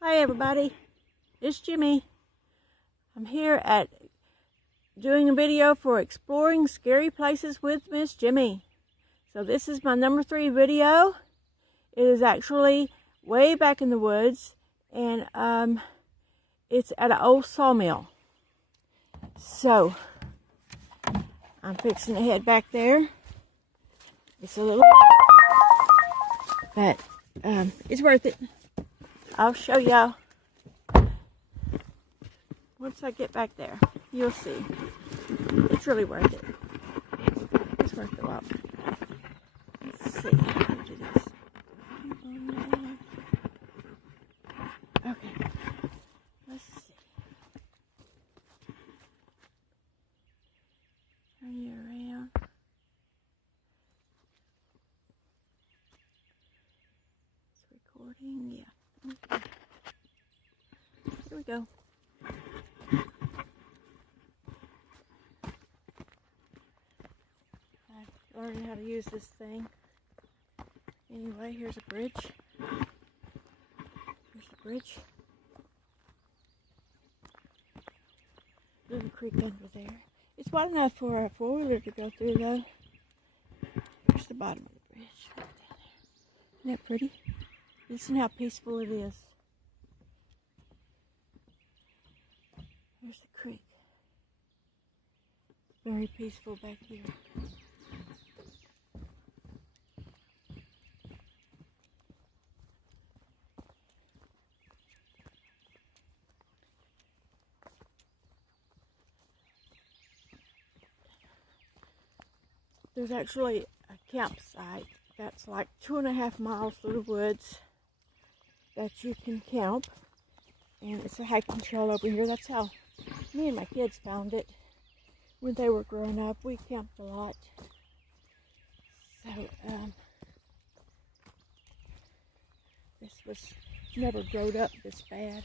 Hi everybody, it's Jimmie. I'm here at doing a video for exploring scary places with Ms.Jimmie. So this is my number 3 video. It is actually way back in the woods, and it's at an old sawmill. So I'm fixing to head back there. It's a little, but it's worth it. I'll show y'all once I get back there. You'll see. It's really worth it. It's worth the walk. Let's see how to do this. Okay. Let's see. Turn you around. It's recording. Yeah. Okay. Here we go. I learned how to use this thing. Anyway, here's a bridge. Here's the bridge. Little creek under there. It's wide enough for a four-wheeler to go through, though. Here's the bottom of the bridge, right down there. Isn't that pretty? Listen how peaceful it is. There's the creek. Very peaceful back here. There's actually a campsite that's like 2.5 miles through the woods that you can camp, and it's a hiking trail over here. That's how me and my kids found it when they were growing up. We camped a lot, so this was never growed up this bad.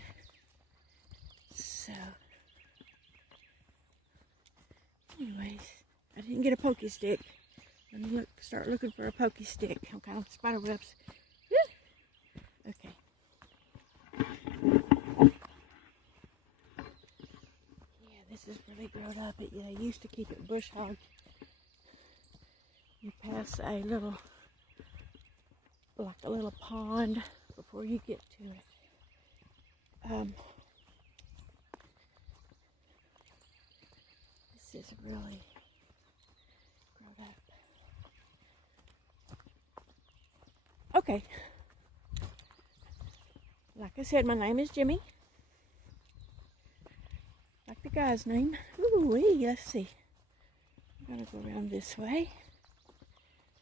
So anyways, I didn't get a pokey stick. Let me start looking for a pokey stick. I'm kind of spider webs. Okay. Yeah, this is really grown up. They used to keep it bush hogged. You pass a little, like a little pond before you get to it. This is really grown up. Okay. Like I said, my name is Jimmie. Like the guy's name. Ooh-wee, let's see. I'm gonna go around this way.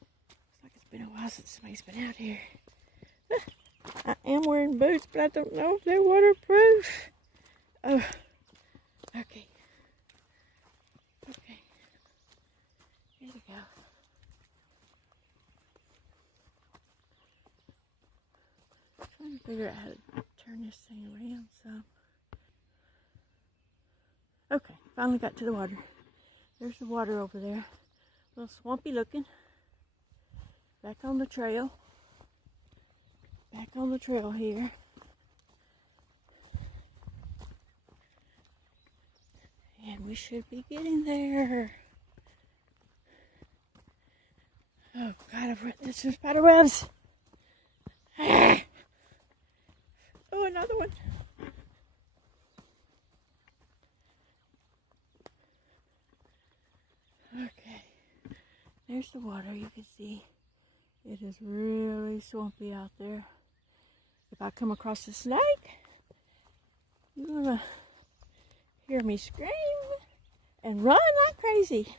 Looks like it's been a while since somebody's been out here. I am wearing boots, but I don't know if they're waterproof. Oh, okay. Okay. Here we go. Trying to figure out how to turn this thing around some. Okay, finally got to the water. There's the water over there. A little swampy looking. Back on the trail. Back on the trail here. And we should be getting there. Oh God, I've read this some spider webs. Ah. Oh, another one. Okay, there's the water. You can see it is really swampy out there. If I come across a snake, you're gonna hear me scream and run like crazy.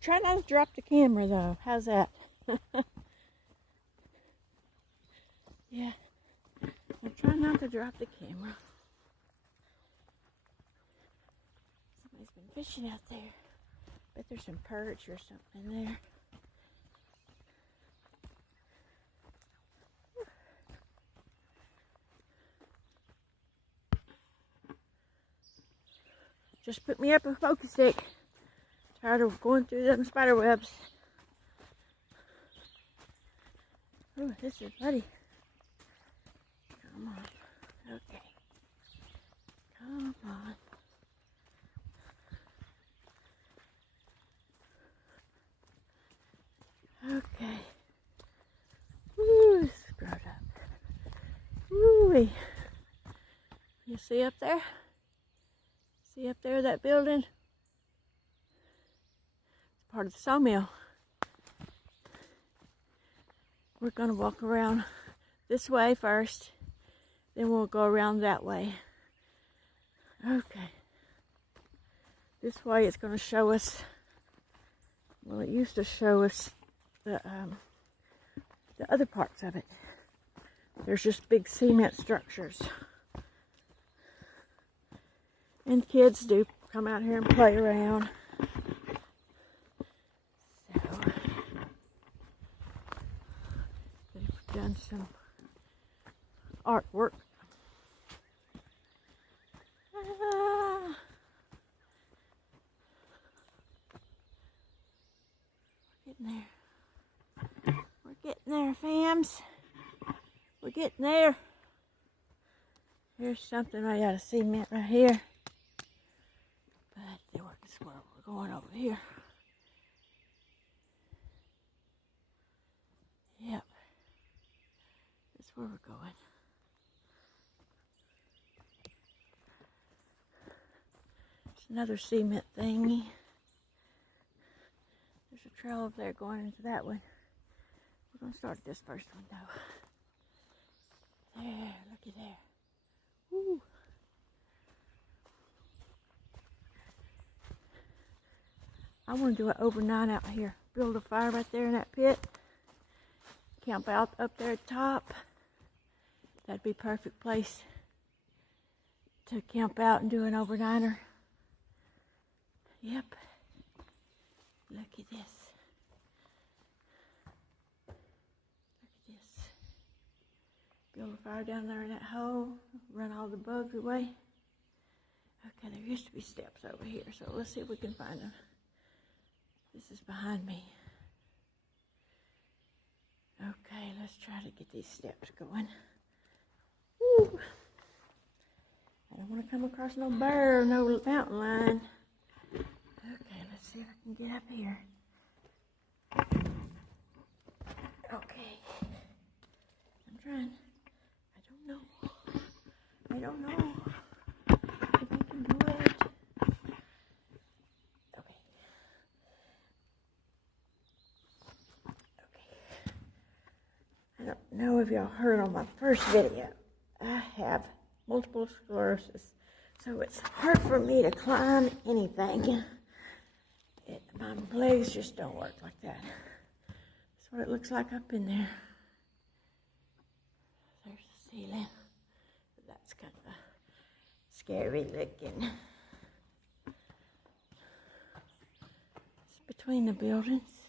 Try not to drop the camera though. How's that? Yeah, I'll try not to drop the camera. Somebody's been fishing out there. Bet there's some perch or something there. Just put me up a pokey stick. Tired of going through them spider webs. Oh, this is muddy. Come on. Okay. Come on. Okay. Woo, this is grown up. Woo-wee. You see up there? See up there, that building? It's part of the sawmill. We're going to walk around this way first, then we'll go around that way. Okay. This way it's going to show us, well, it used to show us the other parts of it. There's just big cement structures. And kids do come out here and play around. So, they've done some artwork. We're getting there. We're getting there, fams. We're getting there. Here's something made out of cement right here. But they work as well. We're going over here. Yep. That's where we're going. It's another cement thingy. There's a trail over there going into that one. We're going to start this first one though. There, looky there. Woo. I want to do it overnight out here. Build a fire right there in that pit. Camp out up there at the top. That'd be a perfect place to camp out and do an overnighter. Yep. Look at this. Look at this. Build a fire down there in that hole. Run all the bugs away. Okay, there used to be steps over here, so let's see if we can find them. This is behind me. Okay, let's try to get these steps going. Woo. I don't want to come across no bear or no mountain lion. Okay, let's see if I can get up here. Okay. I'm trying. I don't know if I can do it. I don't know if y'all heard on my first video, I have multiple sclerosis, so it's hard for me to climb anything. My legs just don't work like that. That's what it looks like up in there. There's the ceiling. That's kind of scary looking. It's between the buildings.